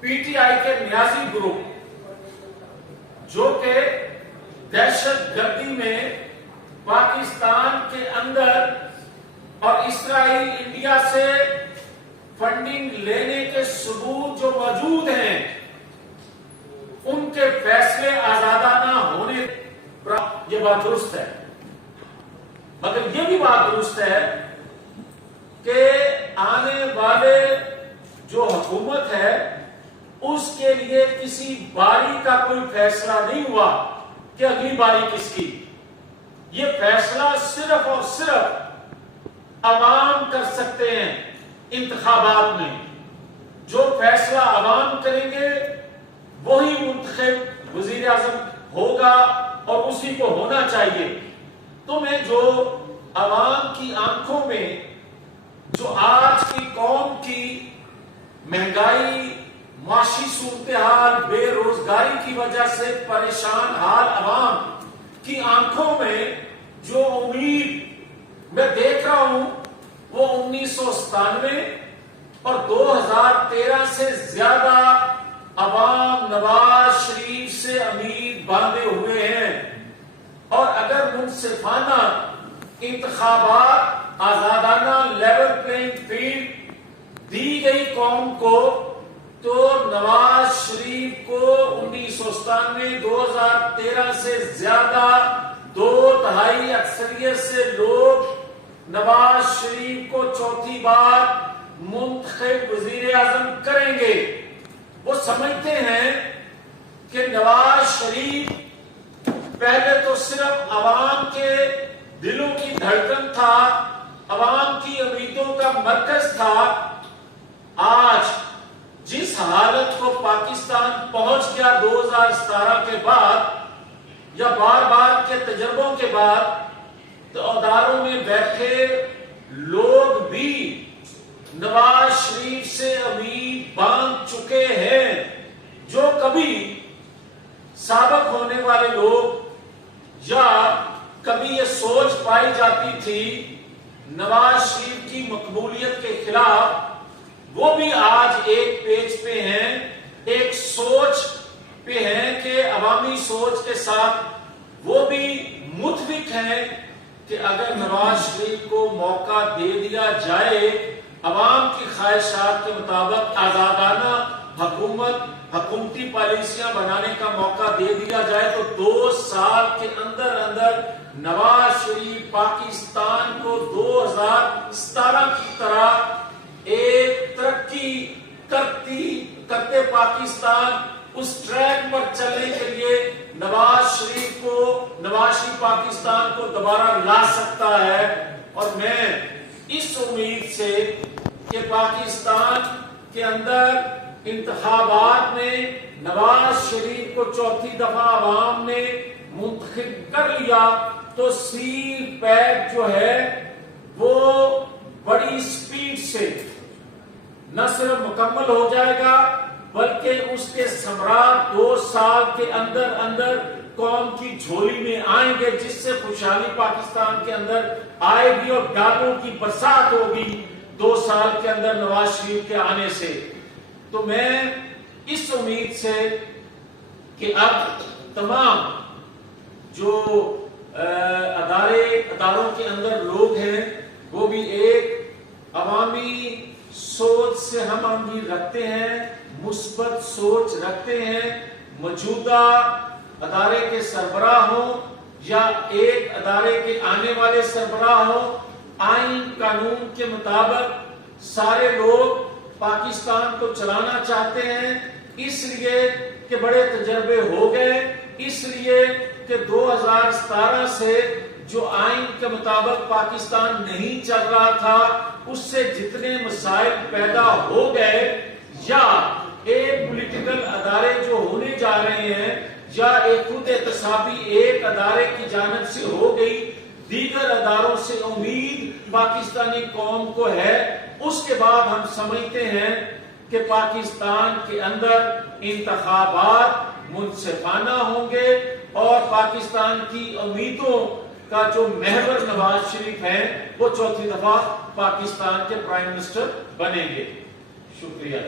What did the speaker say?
P T I کے نیازی group جو کہ دہشت گردی میں پاکستان کے اندر اور اسرائیل انڈیا سے فنڈنگ لینے کے ثبوت جو موجود ہیں ان کے فیصلے آزادانہ ہونے پر یہ بات درست ہے، مگر یہ بھی بات درست ہے کہ آنے والے جو حکومت ہے اس کے لیے کسی باری کا کوئی فیصلہ نہیں ہوا کہ اگلی باری کس کی. یہ فیصلہ صرف اور صرف عوام کر سکتے ہیں انتخابات میں. جو فیصلہ عوام کریں گے وہی منتخب وزیر اعظم ہوگا اور اسی کو ہونا چاہیے. تو میں جو عوام کی آنکھوں میں جو آج کی قوم کی مہنگائی، معاشی صورتحال، بے روزگاری کی وجہ سے پریشان حال عوام کی آنکھوں میں جو امید میں دیکھ رہا ہوں وہ 1997 اور 2013 سے زیادہ عوام نواز شریف سے امید باندھے ہوئے ہیں. اور اگر منصفانہ انتخابات، آزادانہ لیول پلینگ فیلڈ دی گئی قوم کو تو نواز شریف کو 1997 2013 سے زیادہ 2/3 اکثریت سے لوگ نواز شریف کو چوتھی بار منتخب وزیر اعظم کریں گے. وہ سمجھتے ہیں کہ نواز شریف پہلے تو صرف عوام کے دلوں کی دھڑکن تھا، عوام کی امیدوں کا مرکز تھا. آج جس حالت کو پاکستان پہنچ گیا 2017 کے بعد یا بار بار کے تجربوں کے بعد، تو اداروں میں بیٹھے لوگ بھی نواز شریف سے امید باندھ چکے ہیں. جو کبھی سابق ہونے والے لوگ یا کبھی یہ سوچ پائی جاتی تھی نواز شریف کی مقبولیت کے خلاف، وہ بھی آج ایک پیج پہ ہیں، ایک سوچ پہ ہیں کہ عوامی سوچ کے ساتھ وہ بھی متفق ہیں کہ اگر نواز شریف کو موقع دے دیا جائے، عوام کی خواہشات کے مطابق آزادانہ حکومتی پالیسیاں بنانے کا موقع دے دیا جائے، تو 2 سال کے اندر اندر نواز شریف پاکستان کو 2017 کی طرح ایک ترقی کرتے پاکستان اس ٹریک پر چلنے کے لیے نواز شریف پاکستان کو دوبارہ لا سکتا ہے. اور میں اس امید سے کہ پاکستان کے اندر انتخابات میں نواز شریف کو چوتھی دفعہ عوام نے منتخب کر لیا تو سیل پیک جو ہے وہ بڑی سپیڈ سے نہ صرف مکمل ہو جائے گا بلکہ اس کے ثمرات 2 سال کے اندر اندر قوم کی جھولی میں آئیں گے، جس سے خوشحالی پاکستان کے اندر آئے گی اور ڈالوں کی برسات ہوگی 2 سال کے اندر نواز شریف کے آنے سے. تو میں اس امید سے کہ اب تمام جو اداروں کے اندر لوگ ہیں وہ بھی ایک عوامی سوچ سے ہم آہنگی رکھتے ہیں، مثبت سوچ رکھتے ہیں. موجودہ ادارے کے سربراہ ہوں یا ایک ادارے کے آنے والے سربراہ ہوں، آئین قانون کے مطابق سارے لوگ پاکستان کو چلانا چاہتے ہیں، اس لیے کہ بڑے تجربے ہو گئے، اس لیے کہ 2017 سے جو آئین کے مطابق پاکستان نہیں چل رہا تھا اس سے جتنے مسائل پیدا ہو گئے، یا ایک پولیٹیکل ادارے جو ہونے جا رہے ہیں یا ایک خود احتسابی ایک ادارے کی جانب سے ہو گئی، دیگر اداروں سے امید پاکستانی قوم کو ہے. اس کے بعد ہم سمجھتے ہیں کہ پاکستان کے اندر انتخابات منصفانہ ہوں گے اور پاکستان کی امیدوں کا جو محور نواز شریف ہیں وہ چوتھی دفعہ پاکستان کے پرائم منسٹر بنیں گے. شکریہ.